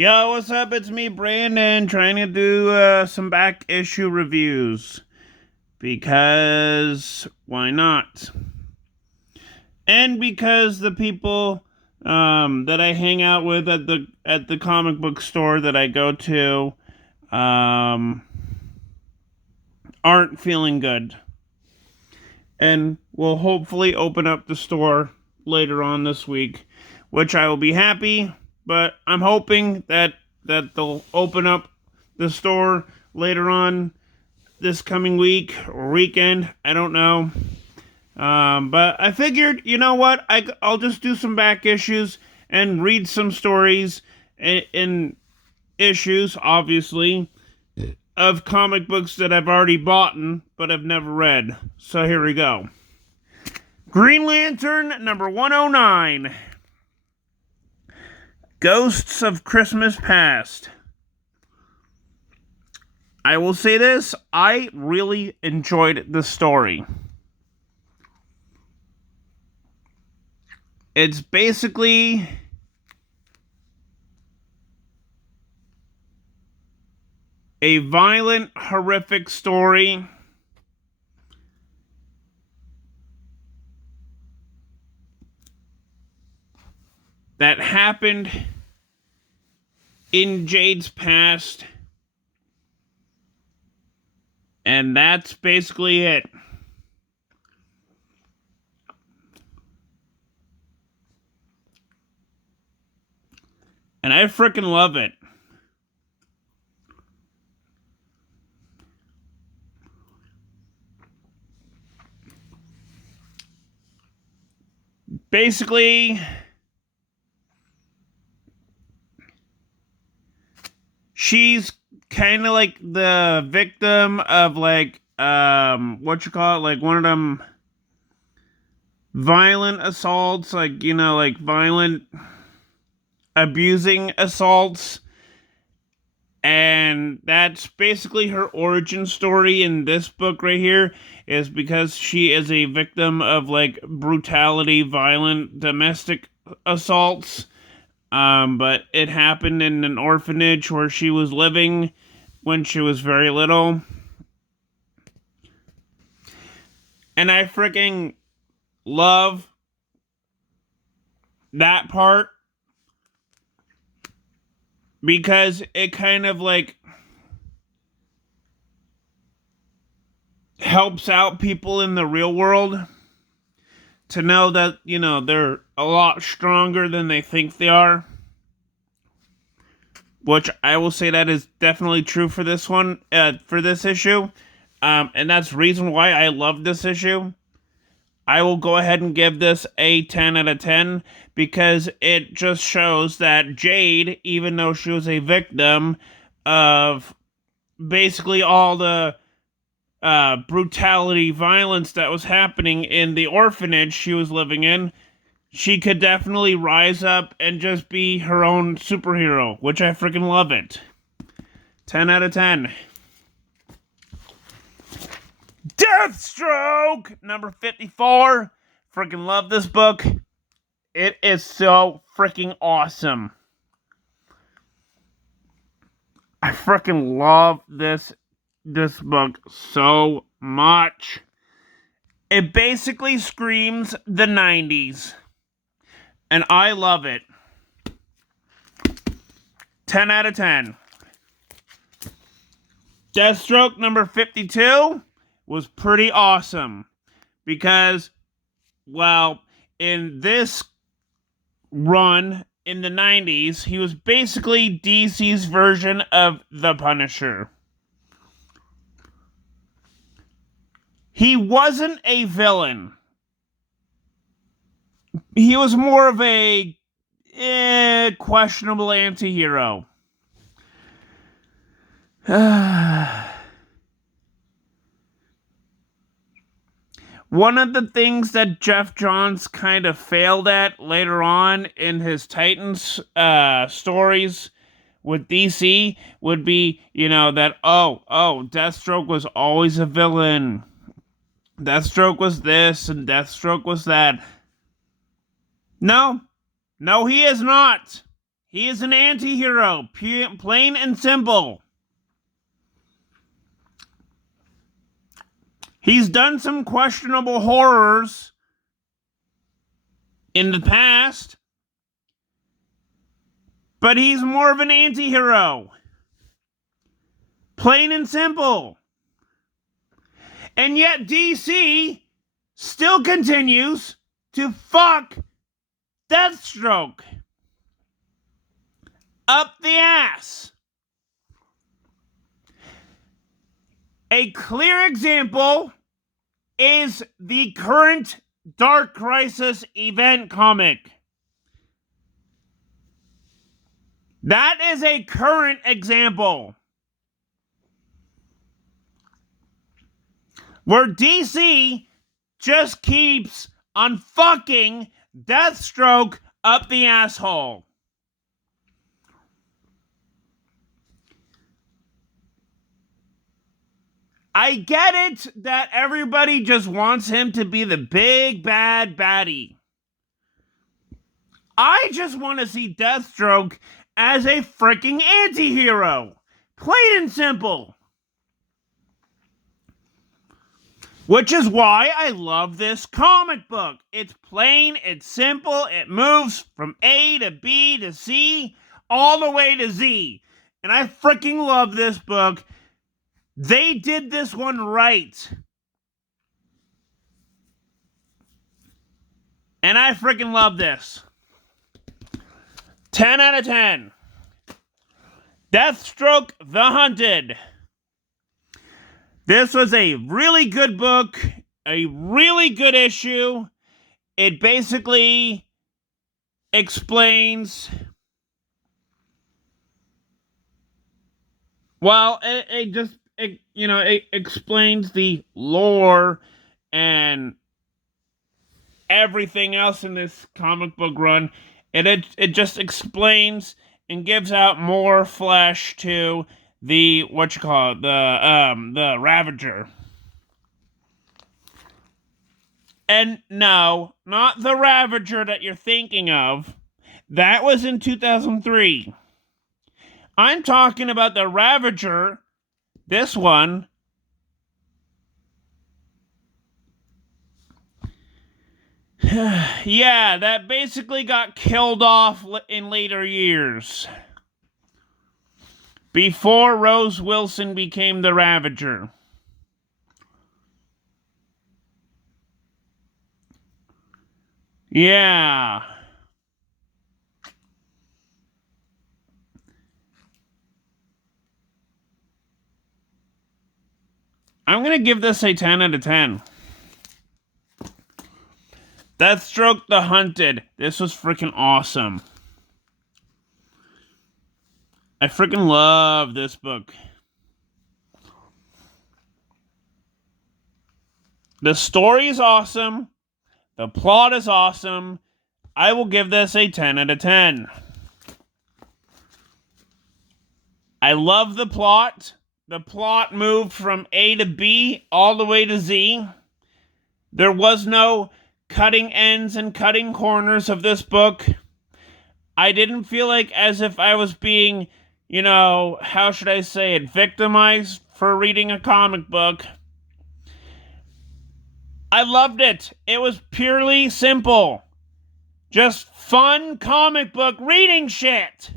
Yo, what's up? It's me, Brandon, trying to do some back issue reviews. Because why not? And because the people that I hang out with at the comic book store that I go to um, aren't feeling good. And will hopefully open up the store later on this week, which I will be happy, but I'm hoping that they'll open up the store later on this coming week or weekend. I don't know. But I figured, you know what? I'll just do some back issues and read some stories in issues, obviously, of comic books that I've already bought but have never read. So here we go. Green Lantern number 109. Ghosts of Christmas Past. I will say this, I really enjoyed the story. It's basically a violent, horrific story that happened in Jade's past, and that's basically it. And I freaking love it. Basically, she's kind of like the victim of like what you call it, like one of them violent assaults, like, you know, like violent abusing assaults. And that's basically her origin story in this book right here, is because she is a victim of like brutality, violent domestic assaults. But it happened in an orphanage where she was living when she was very little. And I freaking love that part, because it kind of like helps out people in the real world to know that, you know, they're a lot stronger than they think they are. Which I will say that is definitely true for this one, for this issue. And that's the reason why I love this issue. I will go ahead and give this a 10 out of 10 because it just shows that Jade, even though she was a victim of basically all the brutality, violence that was happening in the orphanage she was living in, she could definitely rise up and just be her own superhero, which I freaking love it. 10 out of 10. Deathstroke number 54. Freaking love this book. It is so freaking awesome. I freaking love this book so much. It basically screams the 90s. And I love it. 10 out of 10. Deathstroke number 52 was pretty awesome. Because, well, in this run in the 90s, he was basically DC's version of the Punisher. He wasn't a villain. He was more of a questionable anti-hero. One of the things that Jeff Johns kind of failed at later on in his Titans stories with DC would be, you know, that, Deathstroke was always a villain. Deathstroke was this and Deathstroke was that. No, he is not. He is an anti-hero, plain and simple. He's done some questionable horrors in the past, but he's more of an anti-hero. Plain and simple. And yet DC still continues to fuck Deathstroke up the ass. A clear example is the current Dark Crisis event comic. That is a current example where DC just keeps on fucking Deathstroke up the asshole. I get it that everybody just wants him to be the big bad baddie. I just want to see Deathstroke as a freaking anti-hero. Plain and simple. Which is why I love this comic book. It's plain, it's simple, it moves from A to B to C, all the way to Z. And I freaking love this book. They did this one right. And I freaking love this. 10 out of 10. Deathstroke the Hunted. This was a really good book, a really good issue. It basically explains, well, it explains the lore and everything else in this comic book run. It just explains and gives out more flesh to the the Ravager. And no, not the Ravager that you're thinking of. That was in 2003. I'm talking about the Ravager, this one. Yeah, that basically got killed off in later years. Before Rose Wilson became the Ravager. Yeah. I'm going to give this a 10 out of 10. Deathstroke the Hunted. This was freaking awesome. I freaking love this book. The story is awesome. The plot is awesome. I will give this a 10 out of 10. I love the plot. The plot moved from A to B all the way to Z. There was no cutting ends and cutting corners of this book. I didn't feel like as if I was being, how should I say it, victimized for reading a comic book. I loved it. It was purely simple. Just fun comic book reading shit.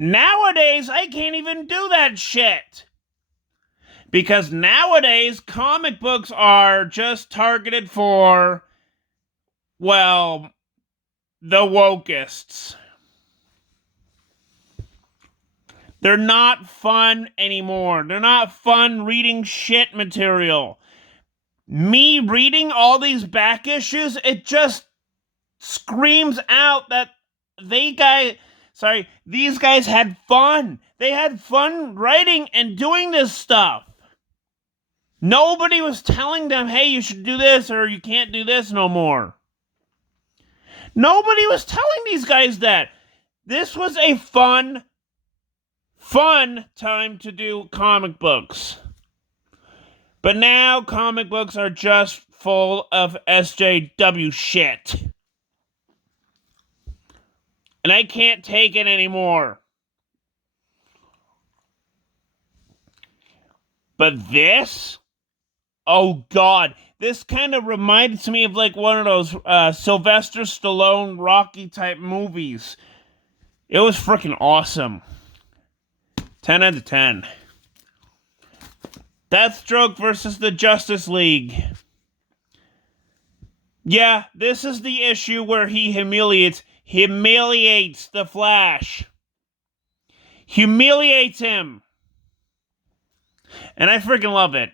Nowadays, I can't even do that shit. Because nowadays, comic books are just targeted for, well, the wokeists. They're not fun anymore. They're not fun reading shit material. Me reading all these back issues, it just screams out that these guys had fun. They had fun writing and doing this stuff. Nobody was telling them, hey, you should do this or you can't do this no more. Nobody was telling these guys that. This was a fun time to do comic books. But now comic books are just full of SJW shit. And I can't take it anymore. But this? Oh, God. This kind of reminds me of like one of those Sylvester Stallone Rocky type movies. It was freaking awesome. 10 out of 10. Deathstroke versus the Justice League. Yeah, this is the issue where he humiliates the Flash. Humiliates him. And I freaking love it.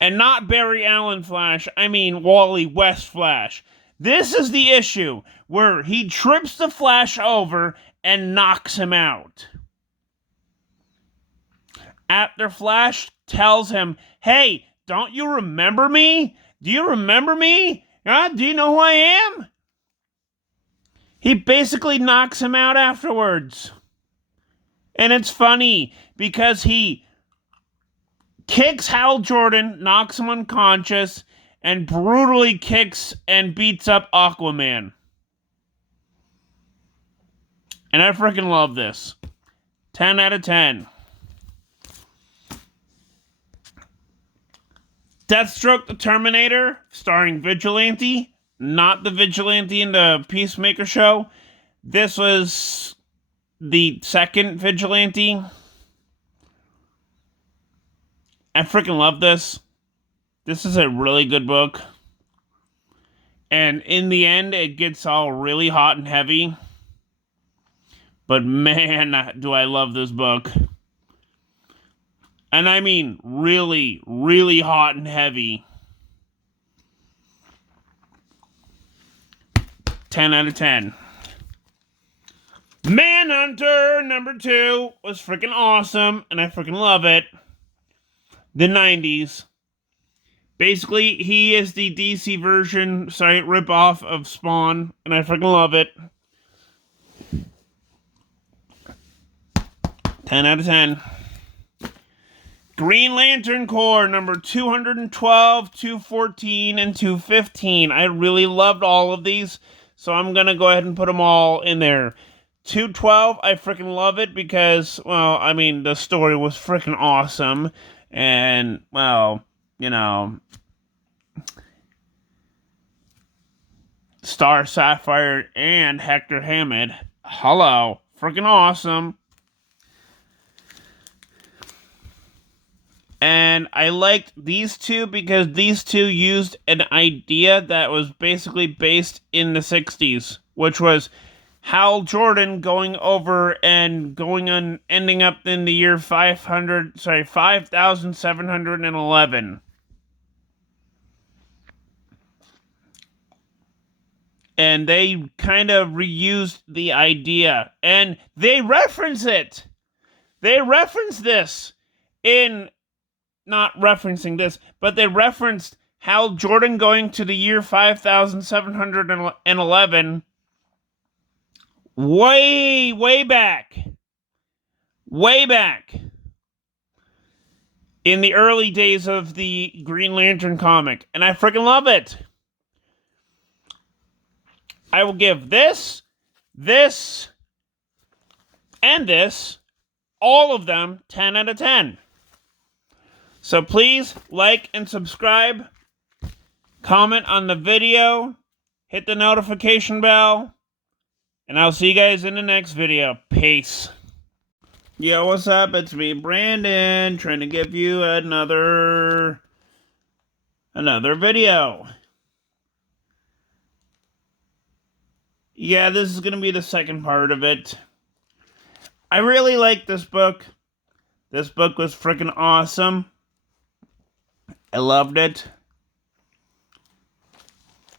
And not Barry Allen Flash, I mean Wally West Flash. This is the issue where he trips the Flash over and knocks him out. After Flash tells him, hey, don't you remember me? Do you remember me? Do you know who I am? He basically knocks him out afterwards. And it's funny because he kicks Hal Jordan, knocks him unconscious, and brutally kicks and beats up Aquaman. And I freaking love this. 10 out of 10. Deathstroke the Terminator, starring Vigilante. Not the Vigilante in the Peacemaker show. This was the second Vigilante. I freaking love this. This is a really good book. And in the end, it gets all really hot and heavy. But man, do I love this book. And I mean really, really hot and heavy. 10 out of 10. Manhunter number 2 was freaking awesome. And I freaking love it. The 90s. Basically, he is the DC version, rip-off of Spawn, and I freaking love it. 10 out of 10. Green Lantern Corps, number 212, 214, and 215. I really loved all of these, so I'm going to go ahead and put them all in there. 212, I freaking love it because, well, I mean, the story was freaking awesome, and, well, you know, Star Sapphire and Hector Hammond. Hello. Freaking awesome. And I liked these two because these two used an idea that was basically based in the 60s, which was Hal Jordan going over and ending up in the year 5711. And they kind of reused the idea. And they reference it. They reference this in... Not referencing this, but they referenced Hal Jordan going to the year 5711 way back. Way back. In the early days of the Green Lantern comic. And I freaking love it. I will give this, and this, all of them, 10 out of 10. So please like and subscribe, comment on the video, hit the notification bell, and I'll see you guys in the next video. Peace. Yo, what's up? It's me, Brandon, trying to give you another video. Yeah, this is going to be the second part of it. I really like this book. This book was freaking awesome. I loved it.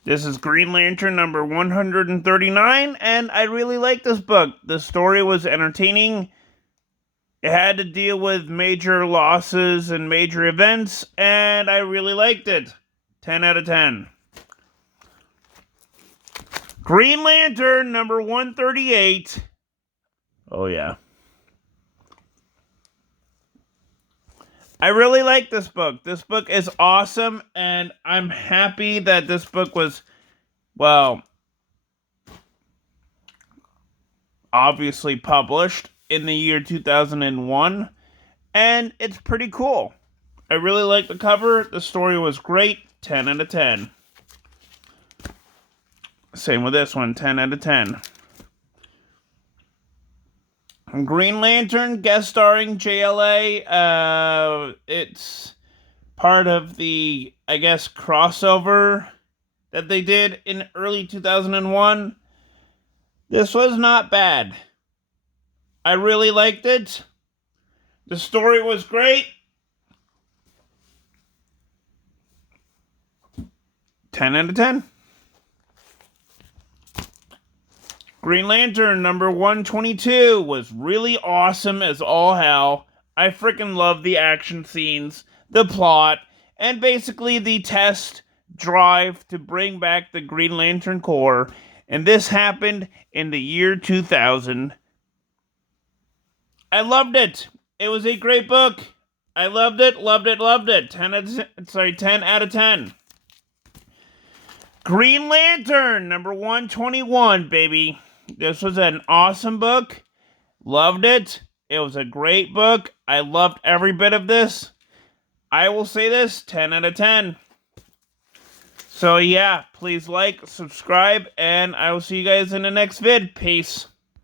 This is Green Lantern number 139, and I really like this book. The story was entertaining. It had to deal with major losses and major events, and I really liked it. 10 out of 10. Green Lantern number 138. Oh, yeah. I really like this book. This book is awesome, and I'm happy that this book was, well, obviously published in the year 2001, and it's pretty cool. I really like the cover. The story was great. 10 out of 10. Same with this one. 10 out of 10. Green Lantern, guest starring JLA. It's part of the, I guess, crossover that they did in early 2001. This was not bad. I really liked it. The story was great. 10 out of 10. Green Lantern number 122 was really awesome as all hell. I freaking love the action scenes, the plot, and basically the test drive to bring back the Green Lantern Corps. And this happened in the year 2000. I loved it. It was a great book. I loved it, loved it, loved it. 10 out of 10. Green Lantern number 121, baby. This was an awesome book. Loved it. It was a great book. I loved every bit of this. I will say this, 10 out of 10. So yeah, please like, subscribe, and I will see you guys in the next vid. Peace.